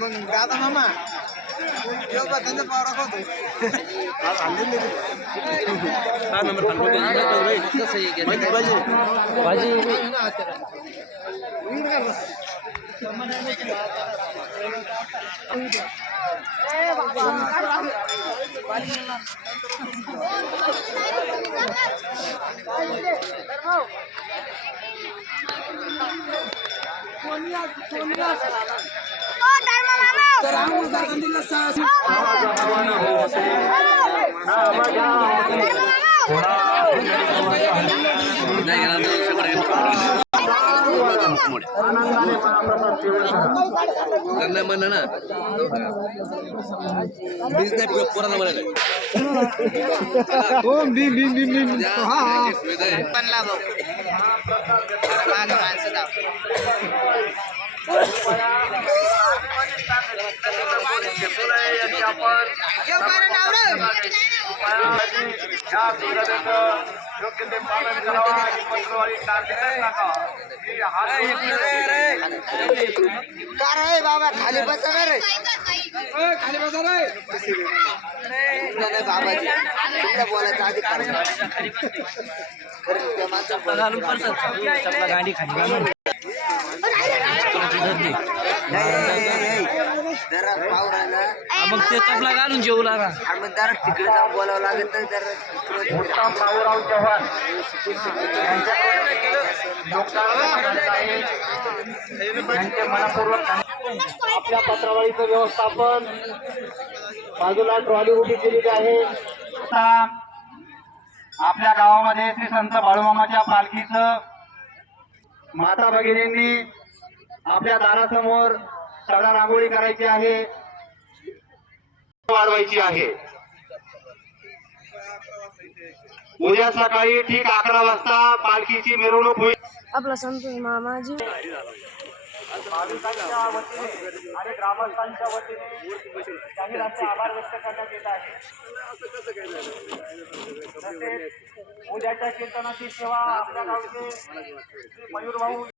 मग दादा मामा योगा त्यांचा पावरा होतो हा नंबर भाजी करना म्हणलं ना बीज नाही पोराला म्हणाले हो बी बी बी बी हा बनला भाऊ माग माणसं जाऊ बाबा खाली बसा रे खाली बसा रे बाबाजी बोलायचं आधी गाडी खाली जरा पाव राहिला मग ते चपला घालून जेवू लागा मग जरा तिकडे जाऊन बोलावं लागेल तर जरा पावराव चव्हाण आपल्या पत्रावळीचं व्यवस्थापन बाजूला ट्रॉली उभी केलेली आहे. आपल्या गावामध्ये श्री संत बाळूमामाच्या पालखीचं माता भगिनींनी आपल्या दारासमोर सडा रांगोळी करायची आहे, वाढवायची आहे. उद्या सकाळी ठीक 11 वाजता पालखीची मिरवणूक होईल. आपला संतोष मामाजी भाविकांच्या वतीने आणि ग्रामस्थांच्या वतीने जाहीराचे आभार व्यक्त करण्यात येत आहे. तसेच उद्याच्या कीर्तनाची सेवा आपल्या गावचे मयूर भाऊ